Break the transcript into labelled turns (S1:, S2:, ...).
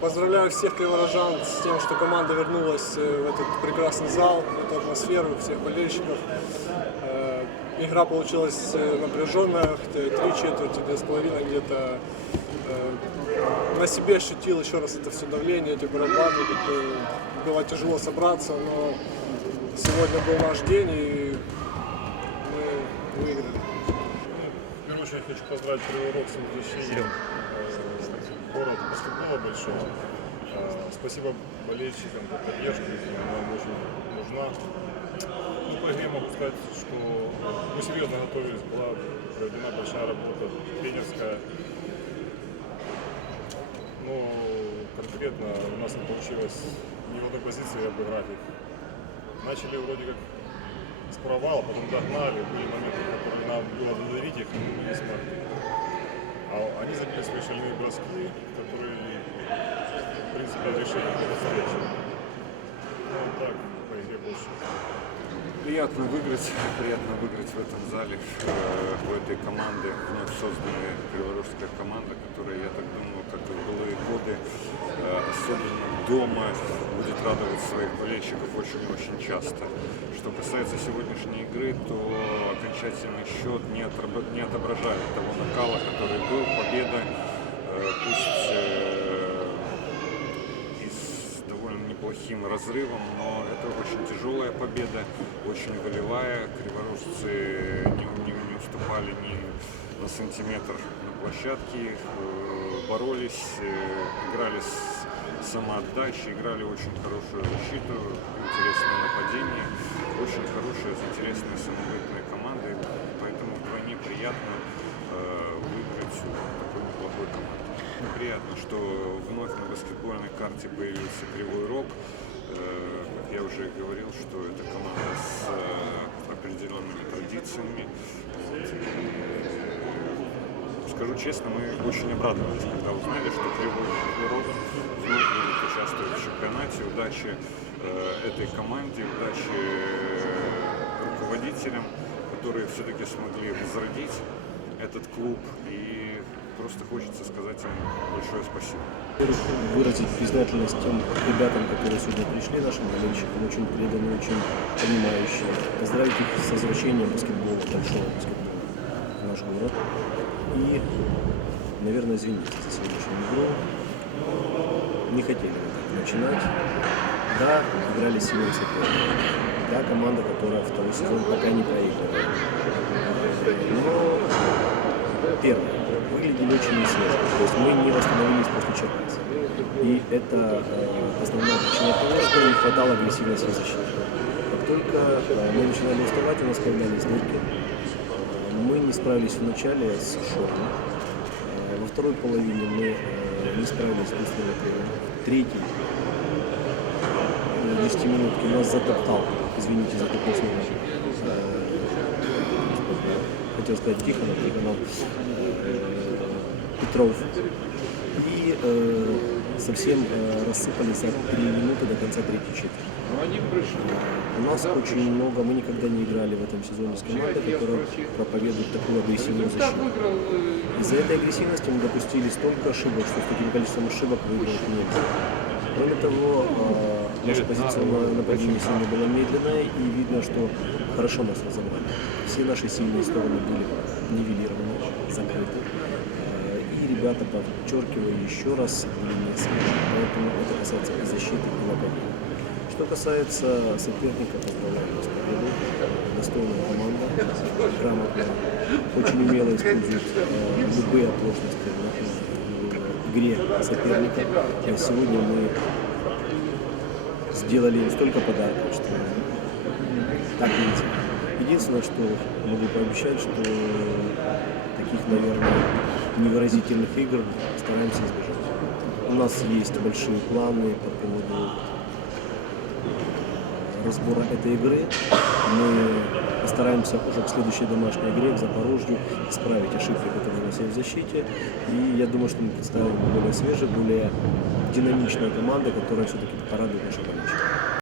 S1: Поздравляю всех криворожан с тем, что команда вернулась э, в этот прекрасный зал, в эту атмосферу, всех болельщиков. Э, Игра получилась э, напряженная, три четверти, две с половиной где-то. На себе ощутил еще раз это все давление, эти барабаны. Было тяжело собраться, но сегодня был наш день, и мы выиграли.
S2: В первую очередь хочу поздравить Кривой Рог с возвращением город баскетбола большого. Э, Спасибо болельщикам за поддержку, она нам очень нужна. Ну, по игре могу сказать, что мы серьезно готовились, была проведена большая работа тренерская. Но конкретно у нас не получилось ни в одной позиции обыграть их. Начали вроде как с провала, потом догнали, были моменты, которые надо было додавить их, но мы не смогли. А они забили свои шальные броски, которые, в принципе, решили встречу. Ну, так, по игре больше.
S3: Приятно выиграть, приятно выиграть в этом зале, э, у этой команды, вновь созданная криворожская команда, которая, я так думаю, как и в былые годы, э, особенно дома, будет радовать своих болельщиков очень и очень часто. Что касается сегодняшней игры, то окончательный счет не отображает того накала, который был, победа, э, пусть э, и с довольно неплохим разрывом, но это очень тяжелая победа, очень волевая. Криворожцы не, не- не уступали ни на сантиметр на площадке, э, боролись, э, играли с самоотдачей, играли очень хорошую защиту, интересное нападение, очень хорошая, интересная самобытная команда, поэтому вдвойне приятно э, выиграть такой неплохой Приятно, что вновь на баскетбольной карте появился Кривой Рог. Э, я уже говорил, что это команда с э, определенными традициями. Скажу честно, мы очень обрадовались, когда узнали, что Кривой Рог вновь будет участвовать в чемпионате. Удачи э, этой команде, удачи руководителям, которые все-таки смогли возродить этот клуб. И просто хочется сказать им большое спасибо.
S4: Выразить признательность тем ребятам, которые сегодня пришли, нашим болельщикам, очень преданные, очень понимающие. Поздравить их с возвращением баскетбола, большого баскетбола в наш город. И, наверное, извиниться за сегодняшнюю игру. Не хотели начинать. Да, играли сильные. Да, команда, которая второй сезон пока не проигрывает. Но Первое. Выглядели очень несвежо. То есть мы не восстановились после Черкаса. И это э, основная причина того, что не хватало агрессивности в защите. Как только э, мы начинали уставать, у нас появлялись дырки. Э, Мы не справились в начале с шором. Э, Во второй половине мы не справились с быстрым. Третий, э, 10 минутки нас затоптал. Извините за такое слово. Э, хотел сказать Тихонов, Тихонов э, Петров. И э, совсем э, рассыпались за 3 минуты до конца третьей четверти. У нас очень много, мы никогда не играли в этом сезоне с командой, которая проповедует такую агрессивную защиту. Из-за этой агрессивности мы допустили столько ошибок, что с таким количеством ошибок выиграть нельзя. Кроме того, э, наша позиционное нападение сильно было медленное, и видно, что хорошо нас разобрали. Все наши сильные стороны были нивелированы, закрыты. Э, И ребята, подчеркиваю еще раз, были не. Поэтому это касается и защиты, и нападения. Что касается соперника, поздравляю вас с победой. Достойная команда, грамотно, очень умело использует э, любые оплошности в игре соперника. Сегодня мы сделали им столько подарков, что так нельзя. Единственное, что могу пообещать, что таких, наверное, невыразительных игр стараемся избежать. У нас есть большие планы по поводу разбора этой игры. Мы постараемся уже к следующей домашней игре, к Запорожью, исправить ошибки, которые у нас есть в защите. И я думаю, что мы представим более свежие, более динамичную команду, которая все-таки порадует наших болельщиков.